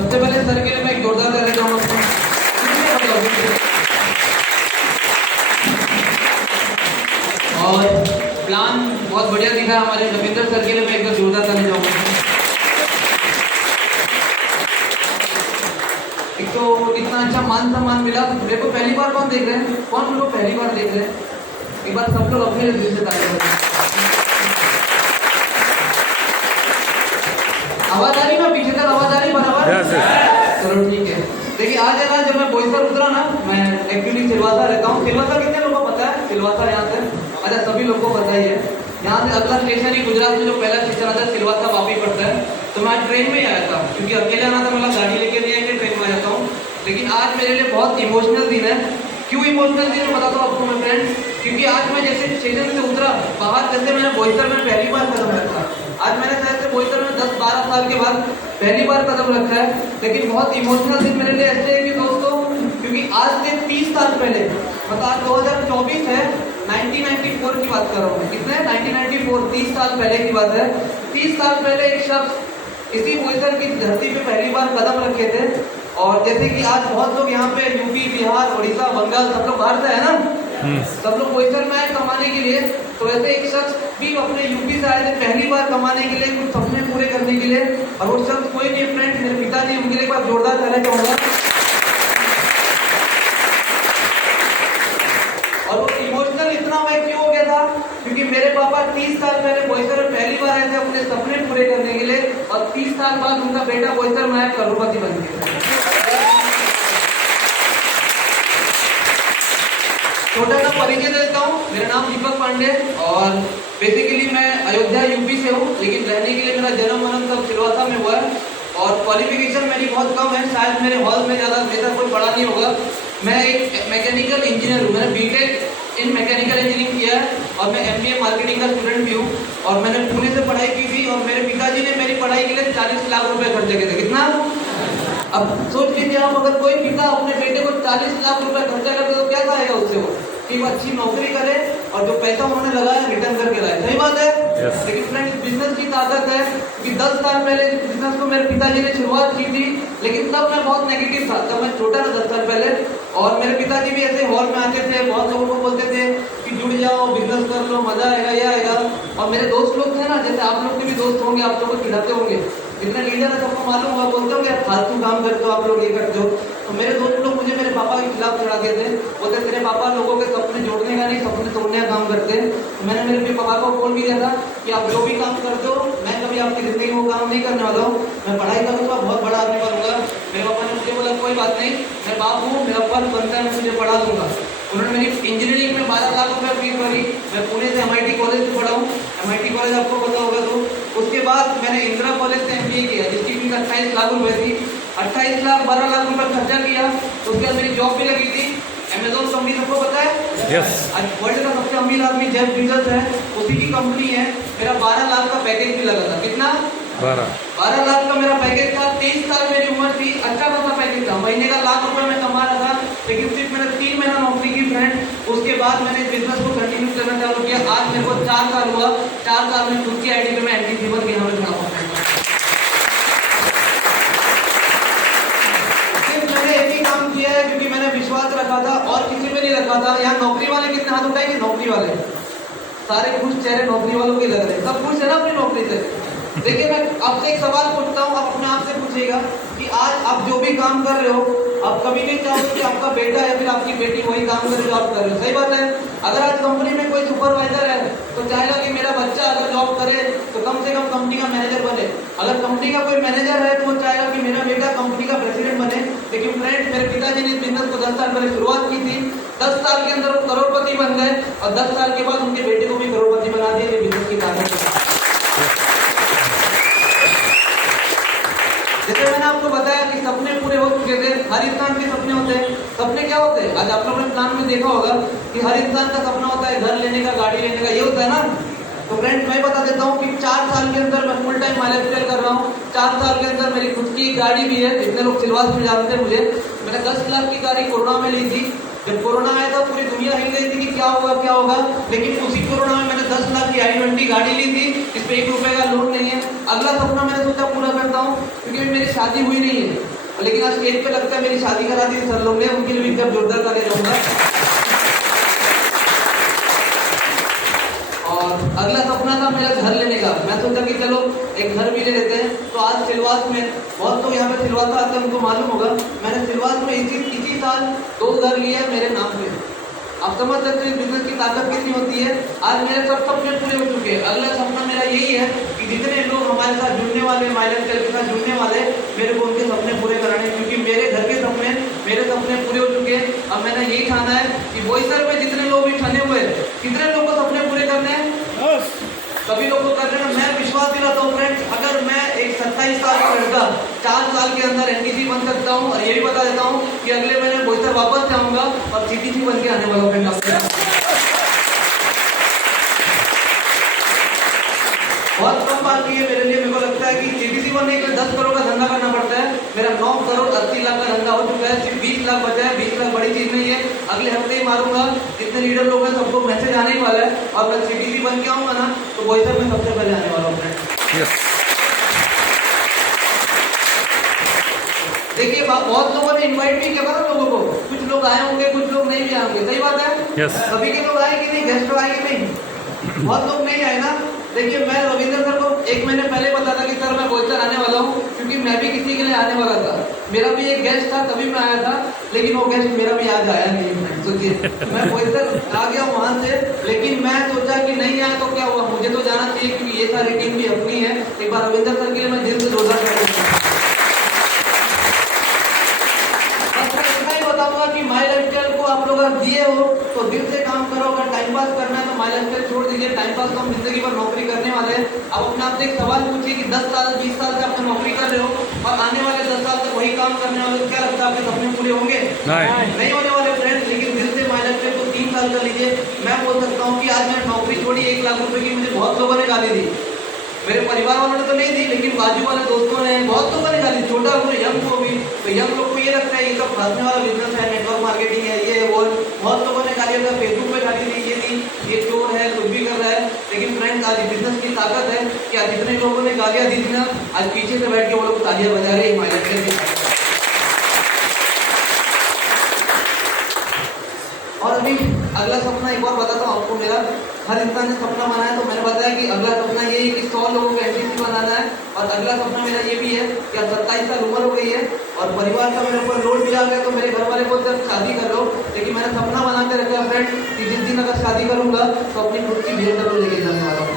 सबसे पहले सर के लिए मैं एक जोरदार ताली चाहूंगा। और प्लान बहुत बढ़िया दिखा है हमारे रविंद्र सर के लिए मैं एकदम जोरदार ताली चाहूंगा। एक तो इतना अच्छा मान सम्मान मिला। मेरे को पहली बार कौन देख रहे हैं? कौन मेरे को पहली बार देख रहे हैं? एक बार सब लोग अपने दिल से ताली बजाएं। आवाज आ रही ना? पीछे तक आवाज आ रही बराबर? चलो ठीक है। देखिए आज है ना, जब मैं बोईसर उतरा ना, मैं एक्चुअली सिलवासा रहता हूँ। सिलवासा कितने लोगों को पता है? सिलवासा यहाँ से, अच्छा सभी लोगों को पता ही है। यहाँ से अगला स्टेशन ही गुजरात में जो पहला स्टेशन आता है सिलवासा वापी पड़ता है। तो मैं आज ट्रेन में ही आया था, क्योंकि अकेले आना था, मतलब गाड़ी लेके नहीं आएंगे, ट्रेन में आया था। लेकिन आज मेरे लिए बहुत इमोशनल दिन है। क्यों इमोशनल दिन है बताता हूँ आपको मैं फ्रेंड। क्योंकि आज मैं जैसे स्टेशन से उतरा बाहर, जैसे मैंने बोईसर में पहली बार कदम रखा। आज मैंने शायद से बोईसर में 10-12 साल के बाद पहली बार कदम रखा है। लेकिन बहुत इमोशनल दिन मेरे लिए ऐसे है कि दोस्तों, क्योंकि आज से 30 साल पहले, मतलब आज 2024 है, 1994 की बात कर रहा हूँ। कितने? 1994, 30 साल पहले की बात है। 30 साल पहले एक शख्स इसी बोईसर की धरती पे पहली बार कदम रखे थे। और जैसे कि आज बहुत लोग यहाँ पे यूपी, बिहार, उड़ीसा, बंगाल, सब लोग बाहर से है ना, सब लोग बोईसर में आए कमाने के लिए। तो ऐसे एक शख्स भी अपने यूपी से आए थे पहली बार कमाने के लिए, कुछ सपने पूरे करने के लिए। और वो शख्स कोई नहीं फ्रेंड, मेरे पिताजी, उनके लिए एक बार जोरदार ताली चाहूंगा। और वो इमोशनल इतना मैं क्यों हो गया था? क्योंकि मेरे पापा 30 साल पहले बोईसर में पहली बार आए थे अपने सपने पूरे करने के लिए, और 30 साल बाद उनका बेटा बोईसर में आया, करोड़पति बन गया। छोटा सा परिचय देता हूँ। मेरा नाम दीपक पांडे, और बेसिकली मैं अयोध्या यूपी से हूँ, लेकिन रहने के लिए मेरा जन्म मरण सब सिलवासा में हुआ है। और क्वालिफिकेशन मेरी बहुत कम है, शायद मेरे हॉल में ज़्यादा मेरा कोई बड़ा नहीं होगा। मैं एक मैकेनिकल इंजीनियर हूँ। मैंने बीटेक इन मैकेनिकल इंजीनियरिंग किया है, और मैं MBA मार्केटिंग का स्टूडेंट भी हूँ। और मैंने पुणे से पढ़ाई की थी, और मेरे पिताजी ने मेरी पढ़ाई के लिए 40 लाख रुपए खर्च किए थे। कितना? अब सोच लीजिए आप, अगर कोई पिता अपने बेटे को 40 लाख रुपए खर्चा करे तो क्या कहेगा उससे? वो कि वो अच्छी नौकरी करे और जो पैसा उन्होंने लगाया रिटर्न करके लाए। सही बात है? लेकिन फ्रेंड, इस बिजनेस की ताकत है कि 10 साल पहले इस बिजनेस को मेरे पिताजी ने शुरुआत की थी, लेकिन तब मैं बहुत नेगेटिव था। तब मैं छोटा था 10 साल पहले, और मेरे पिताजी भी ऐसे हॉल में आते थे, बहुत लोगों को बोलते थे कि जुड़ जाओ, बिजनेस कर लो, मजा आएगा, ये आएगा। और मेरे दोस्त लोग थे ना, जैसे आप लोग के भी दोस्त होंगे, आप लोग को खिलाते होंगे, जितने लीडर है सबको मालूम होगा, बोलते हो यार फालतू काम करते हो आप लोग, ये करते हो। तो मेरे दोस्त लोग मुझे मेरे पापा के खिलाफ चढ़ाते थे, बोलते तेरे पापा लोगों के सपने जोड़ने का नहीं, सपने तोड़ने का काम करते हैं। तो मैंने मेरे पापा को बोल भी दिया था कि आप जो भी काम करते हो, मैं कभी आपकी जिंदगी में काम नहीं करने वाला हूँ। मैं पढ़ाई करूँगा, बहुत बड़ा आदमी बनूंगा। मेरे पापा ने मुझे बोला कोई बात नहीं, मैं बाप हूँ, मेरा फर्ज बनता है, मैं तुझे पढ़ा दूंगा। उन्होंने मेरी इंजीनियरिंग में 12 लाख रुपये फीस भरी। मैं पुणे से MIT कॉलेज से पढ़ा हूँ। MIT कॉलेज आपको पता होगा। तो उसके बाद मैंने इंदिरा कॉलेज से MBA किया, जिसकी फीस 28 लाख रुपए थी। 28 लाख 12 लाख रुपए खर्चा किया। तो उसके बाद मेरी जॉब भी लगी थी Amazon कंपनी, सबको पता है? आज वर्ल्ड का सबसे अमीर आदमी जेफ बेजोस है, उसी की कंपनी है। मेरा 12 लाख का पैकेज भी लगा था। कितना? 12 लाख का मेरा पैकेज था। 23 साल मेरी उम्र थी। अच्छा खासा पैकेज था, महीने का लाख रुपए मैं कमा रहा था। लेकिन सिर्फ मैंने 3 महीना नौकरी की फ्रेंड। उसके बाद मैंने बिजनेस को कंटिन्यू करना चालू किया। आज मेरे को 4 साल हुआ। 4 साल में खुद की आईडी पे मैं NTC बन के यहाँ पे खड़ा हूँ। सिर्फ मैंने एक ही काम किया है, क्योंकि मैंने विश्वास रखा था और किसी पे नहीं रखा था। यहाँ नौकरी वाले कितने हाथ उठाएंगे? नौकरी वाले सारे खुश चेहरे नौकरी वालों के लग रहे हैं। सब खुश है ना अपनी नौकरी से? देखिए, मैं आपसे एक सवाल पूछता हूँ, आप अपने आप से पूछिएगा कि आज आप जो भी काम कर रहे हो, आप कभी नहीं चाहोगे कि आपका बेटा या फिर आपकी बेटी वही काम करे जो आप कर रहे हो। सही बात है? अगर आज कंपनी में कोई सुपरवाइजर है तो चाहेगा कि मेरा बच्चा अगर जॉब करे तो कम से कम कंपनी का मैनेजर बने। अगर कंपनी का कोई मैनेजर है तो वो चाहेगा कि मेरा बेटा कंपनी का प्रेसिडेंट बने। लेकिन फ्रेंड, मेरे पिताजी ने इस बिजनेस को 10 साल पहले शुरुआत की थी। 10 साल के अंदर वो करोड़पति बन गए, और 10 साल के बाद उनके बेटे को भी करोड़पति बना दिया। ये बिजनेस की ताकत है। जैसे मैंने आपको बताया कि सपने पूरे हो चुके थे। हर इंसान के सपने होते हैं। सपने क्या होते हैं? आज आप लोगों ने प्लान में देखा होगा कि हर इंसान का सपना होता है घर लेने का, गाड़ी लेने का, ये होता है ना। तो फ्रेंड, मैं बता देता हूँ कि 4 साल के अंदर मैं फुल टाइम माइलेज कर रहा हूँ। 4 साल के अंदर मेरी खुद की गाड़ी भी है। जितने लोग सिलवास में जानते हैं मुझे, मैंने 10 लाख की गाड़ी कोरोना में ली थी। जब कोरोना आया था पूरी दुनिया हिल गई थी कि क्या होगा, लेकिन उसी कोरोना में मैंने 10 लाख की i20 गाड़ी ली थी, इस पे 1 रुपए का लोन नहीं है। अगला सपना मैंने सोचा पूरा करता हूँ, क्योंकि मेरी शादी हुई नहीं है, लेकिन आज स्टेज पे लगता है मेरी शादी करा दी सर लोग ने, उनके लिए भी जब जोरदार ताली जाऊंगा। और अगला सपना था मेरा घर लेने का। मैं सोचा कि चलो एक घर भी ले लेते हैं। तो आज सिलवास में, बहुत लोग यहाँ पे सिलवास आते हैं, उनको मालूम होगा, मैंने सिलवास में इसी साल 2 घर लिए मेरे नाम पे। आप समझ सकते हैं बिजनेस की ताकत कितनी होती है। आज मेरे सब सपने पूरे हो चुके हैं। अगला सपना मेरा यही है कि जितने लोग हमारे साथ जुड़ने वाले, माइलेज के साथ जुड़ने वाले, मेरे को उनके सपने पूरे कराने, क्योंकि मेरे घर के सपने, मेरे सपने पूरे हो चुके हैं। अब मैंने यही ठाना है कि बोईसर में जितने लोग भी ठने हुए, कितने लोग को सपने पूरे करने हैं, सभी लोग को करने हैं। मैं विश्वास दिलाता हूँ फ्रेंड्स, अगर मैं एक 27 साल का लड़का 4 साल के अंदर एनडीसी बन सकता हूँ, और ये भी बता देता हूँ कि अगले महीने बोईसर वापस जाऊंगा और सीटीसी बन के आने वाला हूँ फ्रेंड। बहुत कम बात की है मेरे लिए। मेरे को लगता है कि सीटीसी बनने के लिए 10 करोड़ का धंधा करना पड़ता है। मेरा 9 करोड़ 80 लाख का धंधा हो चुका है, सिर्फ 20 लाख बचा है। 20 लाख बड़ी चीज नहीं है, अगले हफ्ते ही मारूंगा। जितने लीडर लोग हैं सबको मैसेज आने ही वाला है, और मैं सीटीसी बन के आऊंगा ना तो बोईसर में सबसे पहले आने वाला हूँ। देखिए बहुत लोगों ने इनवाइट भी किया ना लोगों को, कुछ लोग आए होंगे, कुछ लोग नहीं भी आए होंगे, सही बात है। सभी के लोग आए कि नहीं, गेस्ट आए कि नहीं, बहुत लोग नहीं आए ना। देखिए मैं रविंद्र सर को 1 महीने पहले बता था कि सर मैं बोईसर आने वाला हूँ, क्योंकि मैं भी किसी के लिए आने वाला था। मेरा भी एक गेस्ट था, तभी मैं आया था, लेकिन वो गेस्ट मेरा भी आज आया नहीं। सोचिए मैं बोईसर आ गया वहां से, लेकिन मैं सोचा कि नहीं आया तो क्या हुआ, मुझे तो जाना चाहिए, क्योंकि ये सारी टीम भी अपनी है। एक बार रविंद्र सर के लिए मैं दिल से जोरदार करूँगा। बताऊंगा कि माई लाइफस्टाइल को आप लोग दिए हो तो दिल से काम करो। अगर टाइम पास करना है तो माई लाइफस्टाइल छोड़ दीजिए, टाइम पास तो हम जिंदगी भर नौकरी करने वाले हैं। अब अपने आप से एक सवाल पूछिए कि 10 साल 20 साल से आप नौकरी कर रहे हो और आने वाले 10 साल तक वही काम करने वाले, क्या लगता है आपके सपने पूरे होंगे? नहीं होने वाले फ्रेंड्स। लेकिन दिल से माई लाइफस्टाइल को 3 साल कर लीजिए। मैं बोल सकता हूँ कि आज मैंने नौकरी छोड़ी, 1 लाख रुपए की मुझे बहुत लोगों ने गाली दी। मेरे परिवार वालों ने तो नहीं दी, लेकिन बाजू वाले दोस्तों ने, बहुत लोगों ने गाली, छोटा हो यंग को भी। तो यंग लोग को ये लगता है ये सब फंसने वाला बिजनेस है, नेटवर्क मार्केटिंग है, ये वो। बहुत लोगों ने गाली अगर फेसबुक पे गाली दी, ये दी, ये चोर है, कुछ भी कर रहा है। लेकिन फ्रेंड्स आज बिजनेस की ताकत है कि आज जितने लोगों ने गालियां दी थी ना, आज पीछे से बैठ के वो लोग तालियां बजा रहे हैं। और अभी अगला सपना एक और बताता हूँ आपको। मेरा हर इंसान ने सपना बनाया, तो मैंने बताया कि अगला सपना ये है कि 100 लोगों को एनडीसी बनाना है। और अगला सपना मेरा ये भी है कि अब 27 साल उम्र हो गई है और परिवार का मेरे ऊपर लोड भी आ गया, तो मेरे घर वाले बोलते हैं शादी कर लो। लेकिन मैंने सपना बना के रखा फ्रेंड कि जिस दिन अगर शादी करूंगा तो अपनी खुद की BMW लेके जाने वाला हूँ।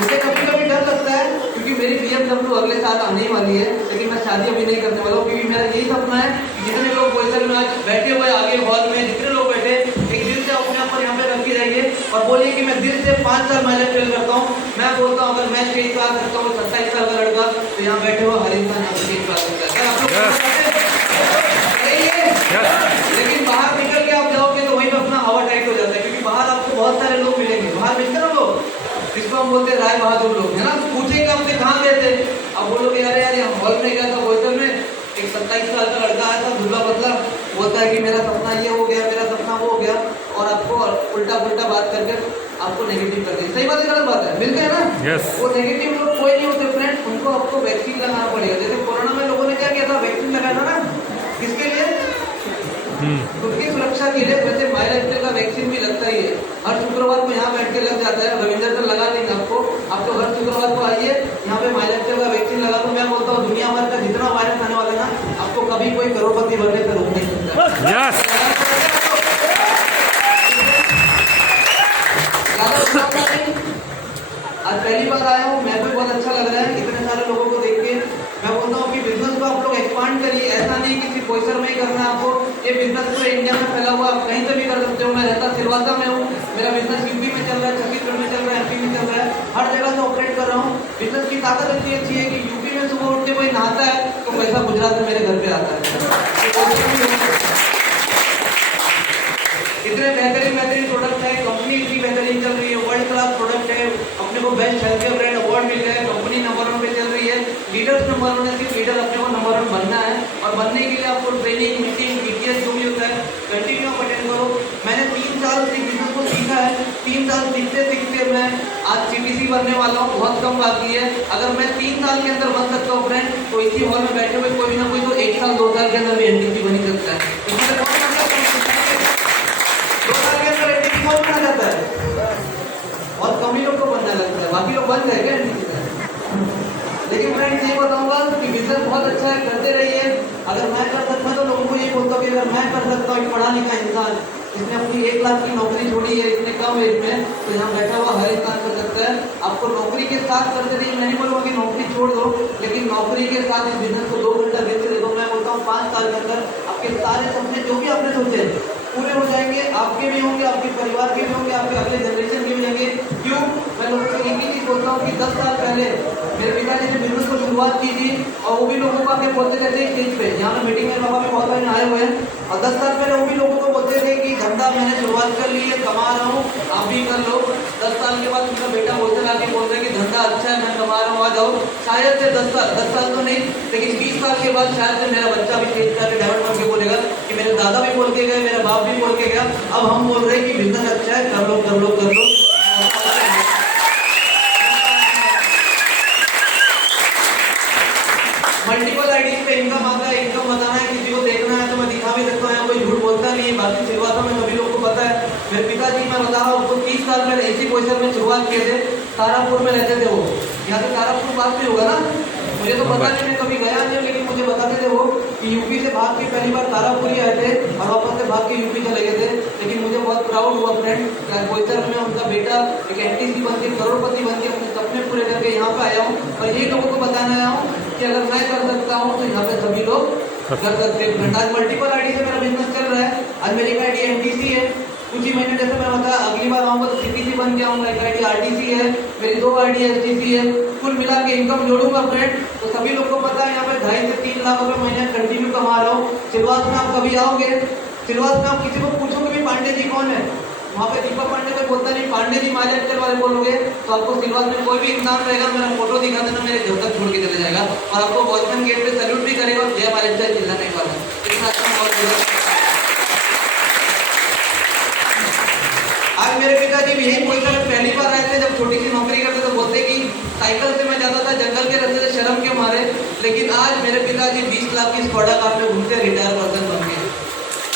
मुझे कभी कभी डर लगता है, क्योंकि मेरी BMW अगले साल आने वाली है, लेकिन मैं शादी अभी नहीं करने वाला हूँ, क्योंकि मेरा यही सपना है कि जितने लोग बोईसर में आज बैठे हुए आगे हॉल में, जितने लोग बैठे, एक दिल से अपने आप पर यहाँ पे रखी जाइए और बोलिए कि मैं दिल से 5 साल माइलेज ट्रेल करता हूँ। मैं बोलता हूँ अगर मैं स्टेज पर आ सकता हूँ 27 साल का लड़का, तो यहाँ बैठे हुए हर इंसान यहाँ स्टेज पर आ सकता है। लेकिन बाहर निकल के आप जाओगे तो वहीं पर अपना हवा टाइट हो जाता है, क्योंकि बाहर आपको बहुत सारे लोग मिलेंगे। बाहर मिलते ना लोग, जिसको हम बोलते हैं राय बहादुर लोग, है ना। पूछेंगे हमसे कहाँ गए थे, अब बोलोगे यार हम हॉल में गया था बोईसर में, एक 27 साल का लड़का आया था, दुबला पतला, बोलता है कि मेरा सपना ये हो गया, मेरा सपना वो हो गया, और आपको उल्टा पुल्टा बात करके आपको नेगेटिव कर देंगे। सही बात है, गलत बात है, मिलते हैं ना। वो नेगेटिव लोग कोई नहीं होते फ्रेंड, उनको आपको वैक्सीन लगाना पड़ेगा। जैसे कोरोना में लोगों ने क्या किया था, वैक्सीन लगाया था ना, किसके लिए? खुद की सुरक्षा के लिए। वैसे माई लाइफस्टाइल का वैक्सीन भी लगता ही है, हर शुक्रवार को यहाँ बैठ के लग जाता है। रविंद्र सर लगा देंगे आपको, आप तो हर शुक्रवार को आइए यहाँ पे माई लाइफस्टाइल का वैक्सीन लगा दो। मैं बोलता हूँ दुनिया भर का जितना वायरस आने वाला है ना, आपको कभी कोई करोड़पति बनने से रोक नहीं सकता। आज पहली बार आया हूँ, मैं भी बहुत अच्छा लग रहा है इतने सारे लोगों को देख के। मैं बोलता हूँ कि बिजनेस को आप लोग एक्सपांड करिए, ऐसा नहीं कि सिर्फ बोईसर में ही करना है आपको। ये बिजनेस पूरे इंडिया में फैला हुआ, आप कहीं से भी कर सकते हो। मैं रहता सिलवासा में हूँ, मेरा बिजनेस यूपी में चल रहा है, छत्तीसगढ़ में चल रहा है, एमपी में चल रहा है, हर जगह से ऑपरेट कर रहा हूँ। बिजनेस की ताकत इतनी अच्छी है कि यूपी में सुबह उठ के कोई नहाता है तो पैसा गुजरात में मेरे घर पे आता है। इतने बेहतरीन प्रोडक्ट है, कंपनी इतनी बेहतरीन चल रही है, वर्ल्ड क्लास प्रोडक्ट है। अपने को best health care brand award मिल गया है, कंपनी नंबर 1 पे चल रही है, लीडर्स नंबर 1 है, सिर्फ लीडर अपने को नंबर 1 में बनना है, और बनने के लिए आपको ट्रेनिंग, मीटिंग, BTS जो भी होता है कंटिन्यू आप अटेंड करो। मैंने 3 साल से बिजनेस को सीखा है, 3 साल सीखते सीखते मैं आज CTC बनने वाला हूँ, बहुत कम बाकी है। अगर मैं 3 साल के अंदर बन सकता हूँ फ्रेंड, तो इसी हॉल में बैठे हुए कोई ना कोई तो 1 साल 2 साल के अंदर भी NTC बन ही सकता है। इसमें कौन सा 2 साल के अंदर NTC कौन बना जाता है? बहुत कम ही लोग को बनना लगता है, बाकी लोग बन गए क्या NTC? लेकिन फ्रेंड्स ये बताऊंगा कि बिजनेस बहुत अच्छा है, करते रहिए। अगर मैं कर सकता तो लोगों को ये बोलता हूँ कि अगर मैं कर सकता हूँ, एक पढ़ा लिखा इंसान जिसने अपनी 1 लाख की नौकरी छोड़ी है इतने कम एज में, तो यहाँ बैठा हुआ हर इंसान कर सकता है। आपको नौकरी के साथ करते रहिए, मैं नहीं बोलूँगा कि नौकरी छोड़ दो, लेकिन नौकरी के साथ इस बिजनेस को 2 घंटा दिन से देखो। मैं बोलता हूँ 5 साल के अंदर आपके सारे सपने जो भी आपने सोचे पूरे हो जाएंगे, आपके भी होंगे, आपके परिवार के भी होंगे, आपके अगले जनरेशन के भी होंगे। क्यों? मैं लोगों से एक ही चीज बोलता हूँ कि 10 साल पहले मेरे पिताजी ने बिजनेस को शुरुआत की थी, और वो भी लोगों को आके बोलते रहते हैं स्टेज पे, यहाँ पे मीटिंग में पापा भी बहुत सारे आए हुए हैं, और 10 साल पहले वो भी लोगों को बोलते थे कि धंधा मैंने शुरुआत कर ली है, कमा रहा हूँ, आप भी कर लो। 10 साल के बाद उनका बेटा बोलते लाके बोल रहे कि धंधा अच्छा है, मैं कमा रहा हूँ, आ जाओ। शायद से 10 साल तो नहीं, लेकिन 20 साल के बाद शायद से मेरा बच्चा भी स्टेज पर डायवर्ट बन के बोलेगा कि मेरे दादा भी बोल के गए, मेरा बाप भी बोल के गया, अब हम बोल रहे हैं कि बिजनेस अच्छा है, कर लो कर लो कर लो। मल्टीपल आईडी पे इनकम आता है, इनकम बताना है, किसी को देखना है तो मैं दिखा भी सकता हूँ, कोई झूठ बोलता नहीं है। बाकी शुरुआत में सभी लोग को पता है, मेरे पिताजी मैं बता रहा हूँ आपको 30 साल पहले इसी पोजीशन में शुरुआत किए थे, तारापुर में रहते थे वो। यहाँ से तारापुर पास भी होगा ना, मुझे तो पता नहीं, मैं कभी गया नहीं, लेकिन मुझे बताते थे वो कि यूपी से भाग के पहली बार तारापुर ही आए थे और वापस से भाग के यूपी चले गए थे। लेकिन मुझे बहुत प्राउड हुआ फ्रेंड, कोयसर में उनका बेटा एक NTC बन के करोड़पति बन के अपने सपने पूरे करके यहाँ पे आया हूँ, और यही लोगों को बताने आया हूँ कि अगर मैं कर सकता हूँ तो यहाँ पे सभी लोग कर सकते हैं। आज मल्टीपल आईडी से मेरा बिजनेस चल रहा है। आज मेरी एक आईडी NTC है, कुछ ही महीने जैसे मैं बताया अगली बार आऊंगा तो CTC बन के आऊंगा, एक आईडी RTC है, मेरी 2 आईडी STC है। कुल मिला के इनकम जोड़ूंगा फ्रेंड, तो सभी लोग को पता है यहाँ पे 2.5 से 3 लाख रुपए महीने कंटिन्यू कमा रहा हूँ। शुरुआत में आप कभी आओगे, शुरुआत में आप किसी को पूछोगे भी पांडे जी कौन है, वहाँ पे दीपक पांडे कोई बोलता नहीं, पांडे जी माले अख्तर वाले बोलोगे तो आपको शुरुआत में कोई भी इंसान रहेगा, मेरा फोटो दिखा देना, मेरे घर तक छोड़ के चले जाएगा, और आपको वॉचमैन गेट पे सैल्यूट भी करेगा, जय माले अख्तर चिल्लाने वाला। इतना अच्छा बहुत आज मेरे पिताजी भी यही पोजीशन में पहली बार आए थे, जब छोटी सी नौकरी करते तो बोलते कि साइकिल से मैं जाता था, जंगल के रास्ते से शर्म के मारे, लेकिन आज मेरे पिताजी 20 लाख की स्कॉडा कार में घूमते रिटायर पर्सन बन गए।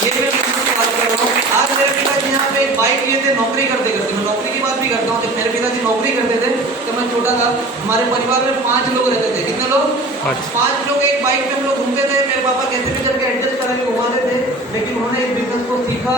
ये मैं बात कर रहा हूँ। आज मेरे पिताजी यहाँ पे एक बाइक लिए थे नौकरी करते करते, मैं नौकरी की बात भी करता हूँ, जब मेरे पिताजी नौकरी करते थे तो मैं छोटा था, हमारे परिवार में 5 लोग रहते थे। कितने लोग? 5 लोग एक बाइक पे हम लोग घूमते थे। मेरे पापा कैसे भी करके एडजस्ट करा के घुमाते थे, लेकिन उन्होंने इस बिजनेस को सीखा,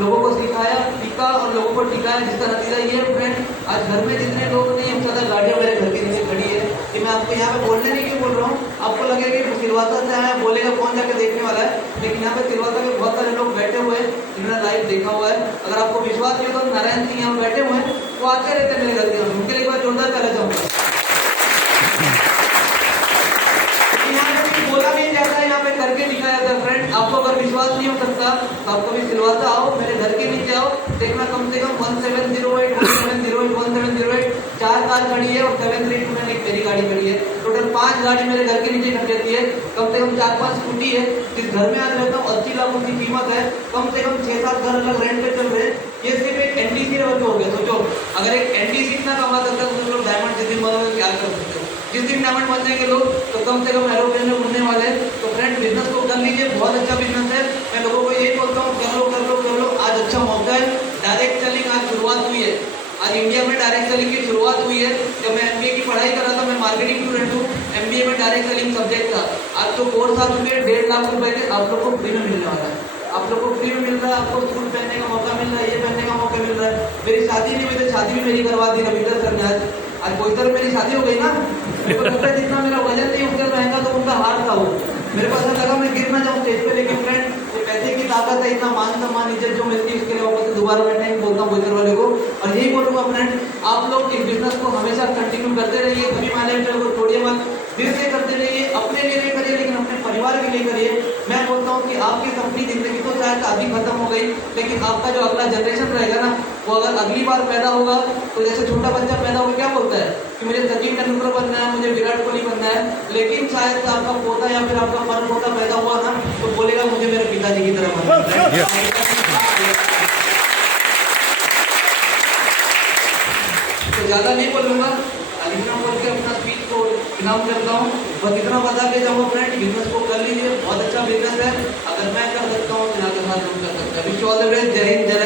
लोगों को सिखाया, टीका और लोगों को टिकाया, जिसका नतीजा ये है फ्रेंड, आज घर में जितने लोग नहीं, हम ज़्यादा गाड़ियाँ मेरे घर के नीचे खड़ी है। कि मैं आपको यहाँ पे बोलने नहीं क्यों बोल रहा हूँ, आपको लगेगा कि सिलवासा से आया बोलेगा कौन जाके देखने वाला है, लेकिन यहाँ पे सिलवासा के बहुत सारे लोग बैठे हुए हैं जिन्होंने लाइव देखा हुआ है। अगर आपको विश्वास नहीं हो तो नारायण सिंह यहाँ बैठे हुए हैं, वो आते रहते हैं मेरे घर के, उनके लिए एक बार जोरदार चला जाऊँगा। बोला नहीं जाता है, यहाँ पे करके दिखाया जाता है फ्रेंड। आपको अगर विश्वास नहीं हो सकता तो आप कभी सिलवासा आओ, मेरे घर के नीचे आओ, देखना कम से कम 1708 1708 1708 4 कार खड़ी है, और 732 में एक मेरी गाड़ी खड़ी है। टोटल 5 गाड़ी मेरे घर के नीचे खड़ी रहती है। कम से कम 4-5 स्कूटी है। जिस घर में आज रहता हूँ 80 लाख उसकी कीमत है। कम से कम 6-7 घर अलग रेंट पे चल रहे हैं। ये सिर्फ एक NTC लेवल पे हो गया। सोचो अगर एक NTC इतना कमा सकता है तो लोग डायमंड जिस दिन बनोगे क्या कर सकते हो। जिस दिन डायमंड बन जाएंगे लोग तो कम से कम एरोप्लेन में उड़ने वाले। तो फ्रेंड बिजनेस को कर लीजिए, बहुत अच्छा बिजनेस है। मैं लोगों को यही बोलता हूँ कर लो कर लो कर लो। आज अच्छा मौका है। डायरेक्ट सेलिंग आज शुरुआत हुई है। आज इंडिया में डायरेक्ट सेलिंग की शुरुआत हुई है। जब मैं MBA की पढ़ाई कर रहा था, मैं मार्केटिंग स्टूडेंट हूँ, MBA में डायरेक्ट सेलिंग सब्जेक्ट था। आज तो कोर्स आ चुके हैं 1.5 लाख रुपए के, आप लोग को फ्री में मिलने वाला है। आप लोग को फ्री में मिल रहा है, आपको सूट पहनने का मौका मिल रहा है, ये पहनने का मौका मिल रहा है। मेरी शादी नहीं हुई तो शादी भी मेरी करवा दी रविंदर सर ने। आज कोई तरह मेरी शादी हो गई ना, तो जितना मेरा वजन नहीं उनका महंगा तो उनका हार था वो। मेरे पास लगा मैं गिर ना जाऊँ स्टेज पे, लेकिन फ्रेंड ये पैसे की ताकत है, इतना मान सम्मान इज्जत जो मिलती है उसके लिए वापस दोबारा मैं नहीं बोलता हूँ कोई वाले को। और यही बोलूँगा फ्रेंड, आप लोग इस बिजनेस को हमेशा कंटिन्यू करते रहिए, कभी मैनेजर को छोड़िए मत, दिल से करते रहिए। अपने लिए नहीं करिए लेकिन अपने परिवार के लिए करिए। मैं बोलता हूँ कि आपकी अपनी जिंदगी तो शायद आधी खत्म हो गई, लेकिन आपका जो अगला जनरेशन रहेगा ना, वो अगर अगली बार पैदा होगा तो जैसे छोटा बच्चा पैदा होकर क्या बोलता है कि मुझे सचिन तेंदुलकर बनना है, मुझे विराट कोहली बनना है। है, लेकिन शायद आपका पोता या फिर आपका पर पोता पैदा हुआ ना तो बोलेगा मुझे मेरे पिताजी की तरह बनना है। तो ज्यादा नहीं बोलूंगा, इतना बोल के अपना स्पीच को विराम करता हूँ। बस इतना बता के जाऊँ फ्रेंड, बिजनेस को कर लीजिए, बहुत अच्छा बिजनेस है, अगर मैं कर सकता हूँ तो यहाँ के साथ हम कर सकते हैं। Wish you all the best, जय हिंद, जय